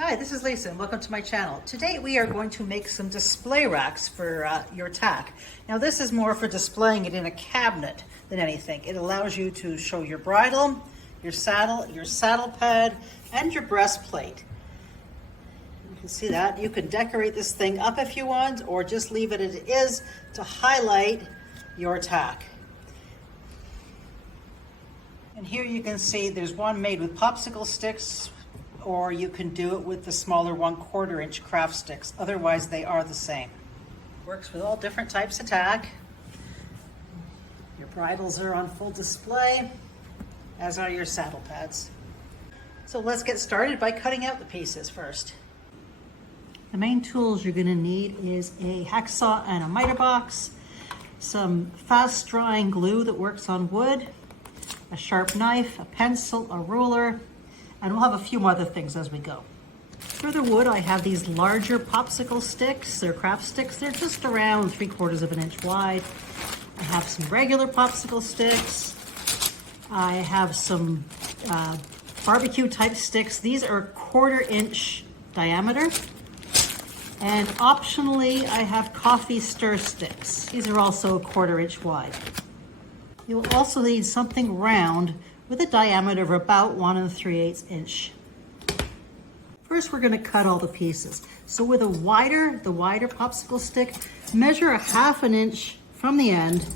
Hi, this is Lisa and welcome to my channel. Today we are going to make some display racks for your tack. Now this is more for displaying it in a cabinet than anything. It allows you to show your bridle, your saddle pad, and your breastplate. You can see that. You can decorate this thing up if you want, or just leave it as it is to highlight your tack. And here you can see there's one made with popsicle sticks, or you can do it with the smaller 1/4 inch craft sticks. Otherwise, they are the same. Works with all different types of tack. Your bridles are on full display, as are your saddle pads. So let's get started by cutting out the pieces first. The main tools you're gonna need is a hacksaw and a miter box, some fast drying glue that works on wood, a sharp knife, a pencil, a ruler, and we'll have a few other things as we go. For the wood, I have these larger popsicle sticks. They're craft sticks. They're just around 3/4 of an inch wide. I have some regular popsicle sticks. I have some barbecue type sticks. These are 1/4 inch diameter. And optionally, I have coffee stir sticks. These are also 1/4 inch wide. You'll also need something round with a diameter of about 1 3/8 inch. First, we're gonna cut all the pieces. So with the wider popsicle stick, measure 1/2 inch from the end,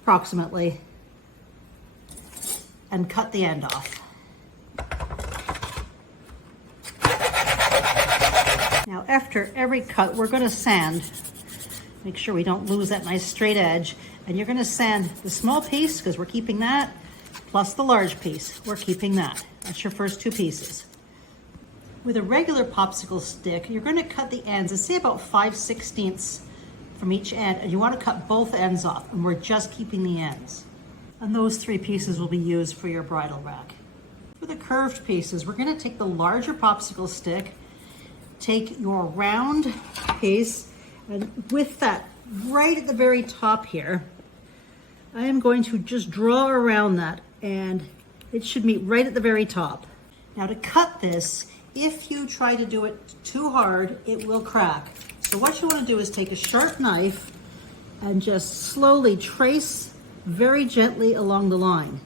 approximately, and cut the end off. Now, after every cut, we're gonna sand. Make sure we don't lose that nice straight edge. And you're gonna sand the small piece, because we're keeping that, plus the large piece, we're keeping that. That's your first two pieces. With a regular popsicle stick, you're gonna cut the ends, and say about 5/16 from each end, and you wanna cut both ends off, and we're just keeping the ends. And those 3 pieces will be used for your bridle rack. For the curved pieces, we're gonna take the larger popsicle stick, take your round piece, and with that right at the very top here, I am going to just draw around that, and it should meet right at the very top. Now to cut this, if you try to do it too hard, it will crack. So what you want to do is take a sharp knife and just slowly trace very gently along the line.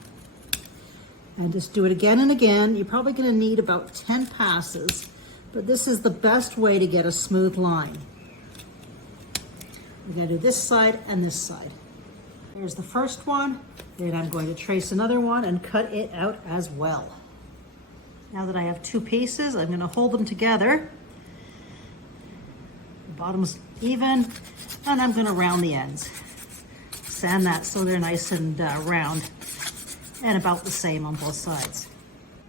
And just do it again and again. You're probably going to need about 10 passes, but this is the best way to get a smooth line. We're going to do this side and this side. There's the first one, then I'm going to trace another one and cut it out as well. Now that I have 2 pieces, I'm going to hold them together. The bottom's even, and I'm going to round the ends. Sand that so they're nice and round, and about the same on both sides.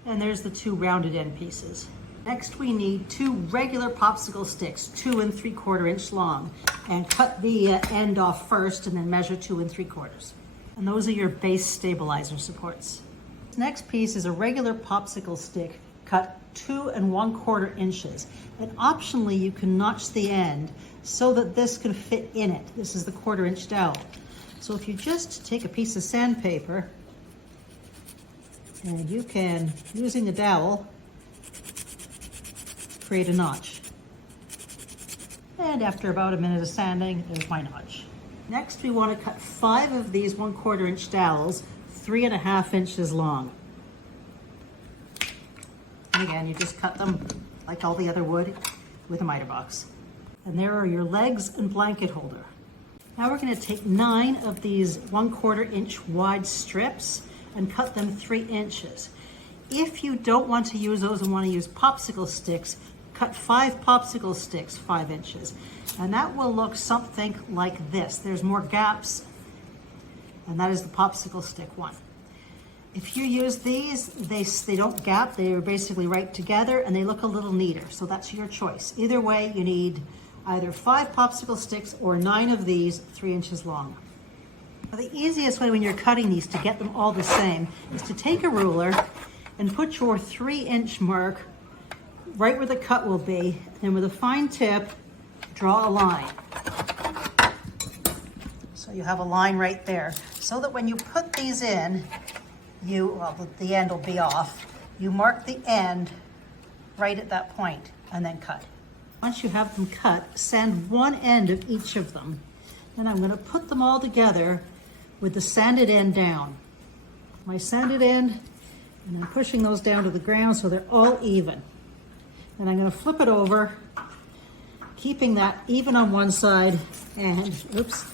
And there's the 2 rounded end pieces. Next, we need 2 regular popsicle sticks, 2 3/4 inch long, and cut the end off first and then measure 2 3/4. And those are your base stabilizer supports. Next piece is a regular popsicle stick, cut 2 1/4 inches. And optionally, you can notch the end so that this can fit in it. This is the 1/4 inch dowel. So if you just take a piece of sandpaper, and you can, using a dowel, create a notch. And after about a minute of sanding, there's my notch. Next, we want to cut 5 of these 1/4 inch dowels, 3.5 inches long. And again, you just cut them like all the other wood with a miter box. And there are your legs and blanket holder. Now we're going to take 9 of these 1/4 inch wide strips and cut them 3 inches. If you don't want to use those and want to use popsicle sticks, cut 5 popsicle sticks 5 inches. And that will look something like this. There's more gaps, and that is the popsicle stick one. If you use these, they don't gap, they're basically right together, and they look a little neater, so that's your choice. Either way, you need either 5 popsicle sticks or 9 of these 3 inches long. Now, the easiest way when you're cutting these to get them all the same is to take a ruler and put your 3 inch mark right where the cut will be, and with a fine tip, draw a line. So you have a line right there, so that when you put these in, the end will be off. You mark the end right at that point and then cut. Once you have them cut, sand one end of each of them. Then I'm going to put them all together with the sanded end down. My sanded end, and I'm pushing those down to the ground so they're all even. Then I'm going to flip it over, keeping that even on one side, and oops,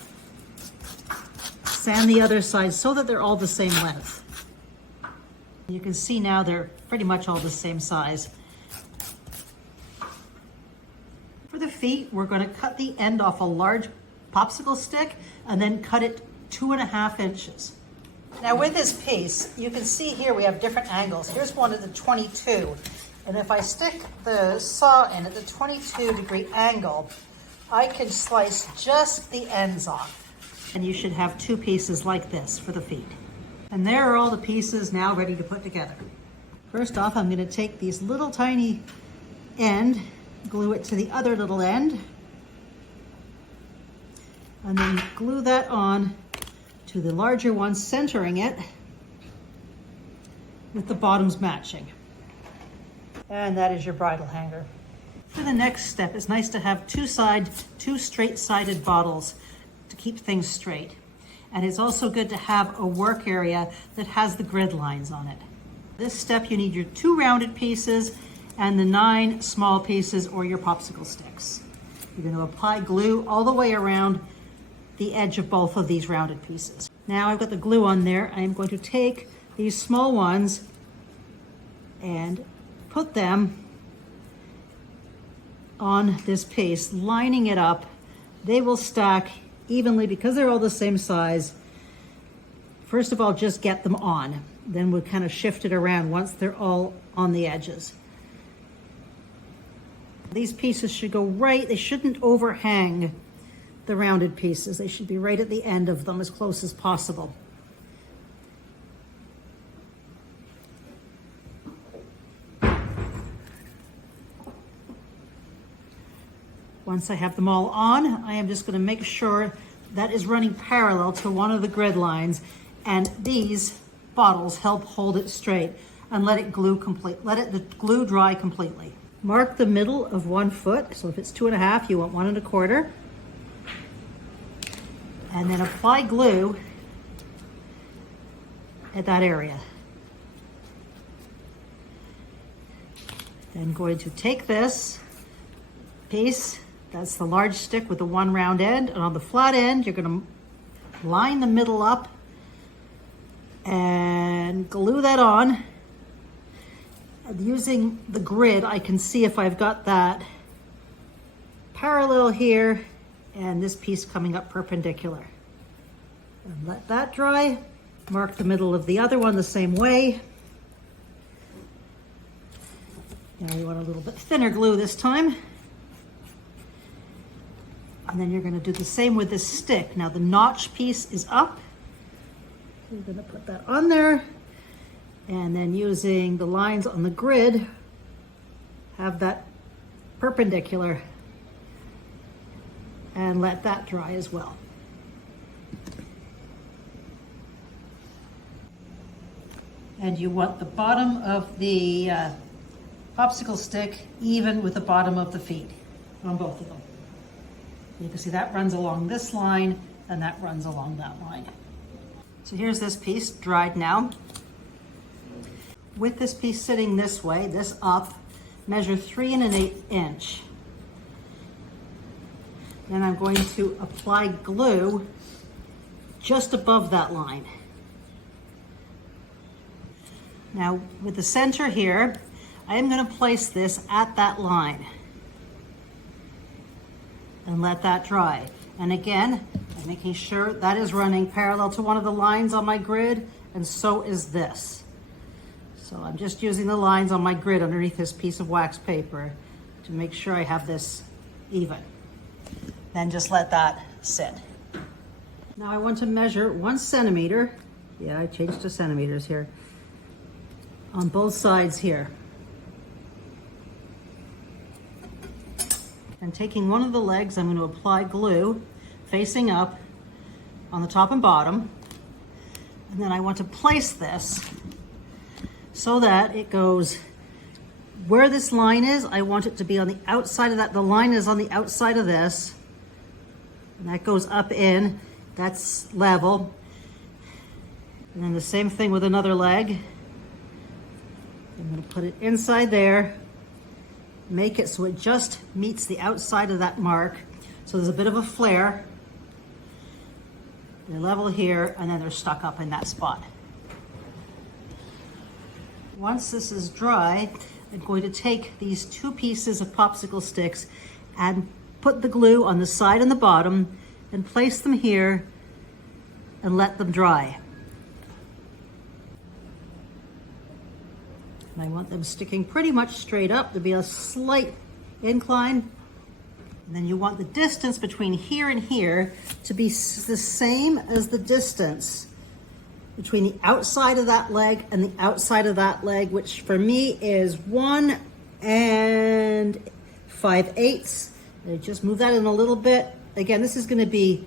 sand the other side so that they're all the same length. You can see now they're pretty much all the same size. For the feet, we're going to cut the end off a large popsicle stick and then cut it 2.5 inches. Now with this piece, you can see here we have different angles. Here's one at the 22. And if I stick the saw in at the 22-degree angle, I can slice just the ends off. And you should have 2 pieces like this for the feet. And there are all the pieces now ready to put together. First off, I'm going to take these little tiny end, glue it to the other little end, and then glue that on to the larger one, centering it with the bottoms matching. And that is your bridle hanger. For the next step, it's nice to have 2 straight-sided bottles to keep things straight. And it's also good to have a work area that has the grid lines on it. This step, you need your 2 rounded pieces and the 9 small pieces or your popsicle sticks. You're going to apply glue all the way around the edge of both of these rounded pieces. Now I've got the glue on there. I'm going to take these small ones and put them on this piece, lining it up. They will stack evenly because they're all the same size. First of all, just get them on. Then we'll kind of shift it around once they're all on the edges. These pieces should go right, they shouldn't overhang the rounded pieces. They should be right at the end of them as close as possible. Once I have them all on, I am just going to make sure that is running parallel to one of the grid lines, and these bottles help hold it straight and let it the glue dry completely. Mark the middle of 1 foot. So if it's 2.5, you want 1 1/4. And then apply glue at that area. Then going to take this piece, that's the large stick with the 1 round end, and on the flat end, you're going to line the middle up and glue that on. Using the grid, I can see if I've got that parallel here and this piece coming up perpendicular. And let that dry. Mark the middle of the other one the same way. Now you want a little bit thinner glue this time. And then you're going to do the same with this stick. Now the notch piece is up. You're going to put that on there. And then using the lines on the grid, have that perpendicular and let that dry as well. And you want the bottom of the popsicle stick even with the bottom of the feet on both of them. You can see that runs along this line and that runs along that line. So here's this piece dried now. With this piece sitting this way, this up, measure 3 1/8 inch. Then I'm going to apply glue just above that line. Now with the center here, I am going to place this at that line and let that dry. And again, I'm making sure that is running parallel to one of the lines on my grid, and so is this. So I'm just using the lines on my grid underneath this piece of wax paper to make sure I have this even. Then just let that sit. Now I want to measure 1 centimeter. Yeah, I changed to centimeters here. On both sides here. And taking one of the legs, I'm going to apply glue facing up on the top and bottom. And then I want to place this so that it goes where this line is, I want it to be on the outside of that. The line is on the outside of this. And that goes up in, that's level. And then the same thing with another leg. I'm gonna put it inside there, make it so it just meets the outside of that mark. So there's a bit of a flare. They're level here, and then they're stuck up in that spot. Once this is dry, I'm going to take these 2 pieces of popsicle sticks and put the glue on the side and the bottom and place them here and let them dry. And I want them sticking pretty much straight up. There'll be a slight incline. And then you want the distance between here and here to be the same as the distance between the outside of that leg and the outside of that leg, which for me is 1 5/8. Just move that in a little bit. Again, this is going to be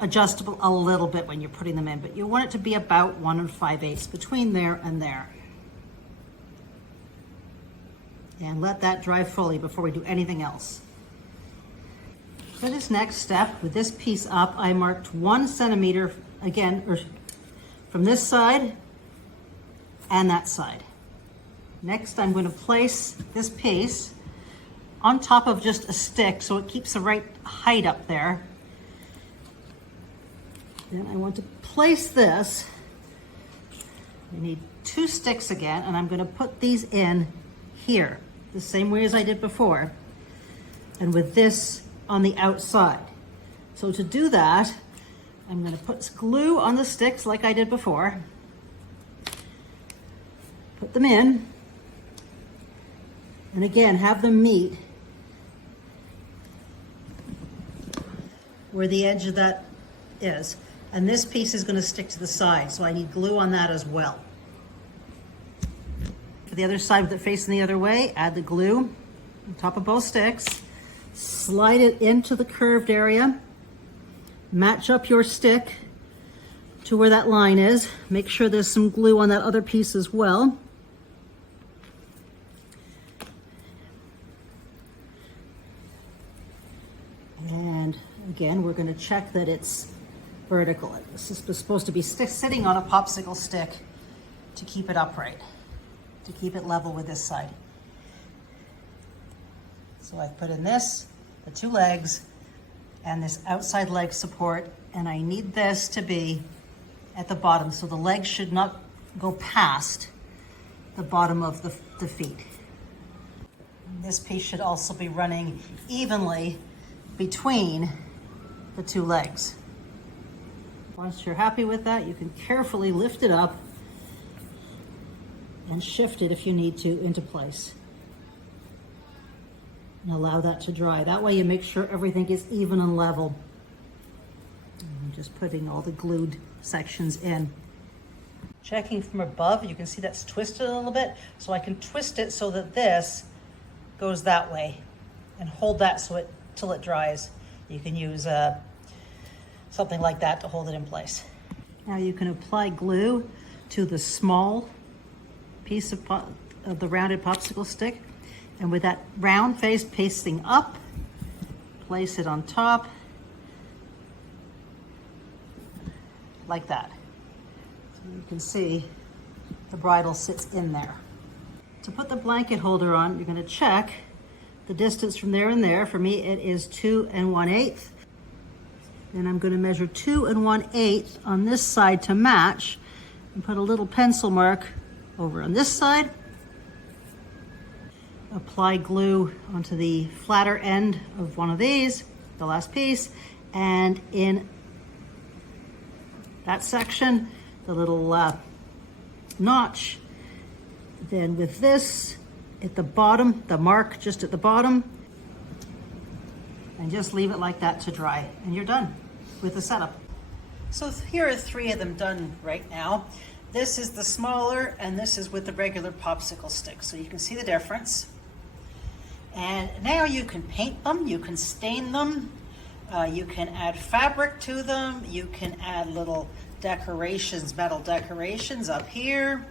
adjustable a little bit when you're putting them in, but you want it to be about 1 5/8 between there and there. And let that dry fully before we do anything else. For this next step, with this piece up, I marked 1 centimeter again, or from this side and that side. Next, I'm going to place this piece on top of just a stick so it keeps the right height up there. Then I want to place this. I need 2 sticks again, and I'm going to put these in here, the same way as I did before, and with this on the outside. So to do that, I'm going to put glue on the sticks like I did before. Put them in. And again, have them meet where the edge of that is. And this piece is going to stick to the side, so I need glue on that as well. For the other side with it facing the other way, add the glue on top of both sticks. Slide it into the curved area. Match up your stick to where that line is. Make sure there's some glue on that other piece as well. And again, we're going to check that it's vertical. This is supposed to be sitting on a popsicle stick to keep it upright, to keep it level with this side. So I've put in this, the 2 legs, and this outside leg support, and I need this to be at the bottom, so the legs should not go past the bottom of the feet. This piece should also be running evenly between the 2 legs. Once you're happy with that, you can carefully lift it up and shift it if you need to into place. And allow that to dry. That way you make sure everything is even and level. And I'm just putting all the glued sections in. Checking from above, you can see that's twisted a little bit, so I can twist it so that this goes that way and hold that so till it dries. You can use something like that to hold it in place. Now you can apply glue to the small piece of the rounded popsicle stick, and with that round face pasting up, place it on top like that. So you can see the bridle sits in there. To put the blanket holder on, you're going to check the distance from there and there. For me, it is 2 1/8. Then I'm going to measure 2 1/8 on this side to match, and put a little pencil mark over on this side. Apply glue onto the flatter end of one of these, the last piece, and in that section, the little notch. Then with this at the bottom, the mark just at the bottom, and just leave it like that to dry, and you're done with the setup. So here are 3 of them done right now. This is the smaller, and this is with the regular popsicle stick, so you can see the difference. And now you can paint them, you can stain them, you can add fabric to them, you can add little decorations, metal decorations up here.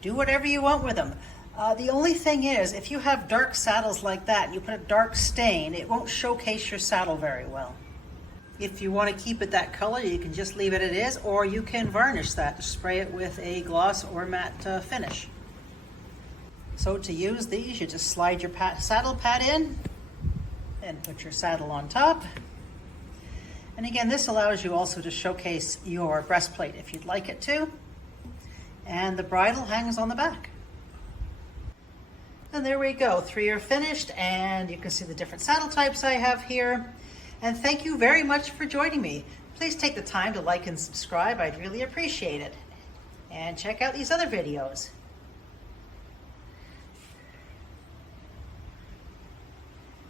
Do whatever you want with them. The only thing is, if you have dark saddles like that and you put a dark stain, it won't showcase your saddle very well. If you want to keep it that color, you can just leave it as it is, or you can varnish that to spray it with a gloss or matte finish. So to use these, you just slide your saddle pad in and put your saddle on top. And again, this allows you also to showcase your breastplate if you'd like it to. And the bridle hangs on the back. And there we go, 3 are finished, and you can see the different saddle types I have here. And thank you very much for joining me. Please take the time to like and subscribe, I'd really appreciate it. And check out these other videos.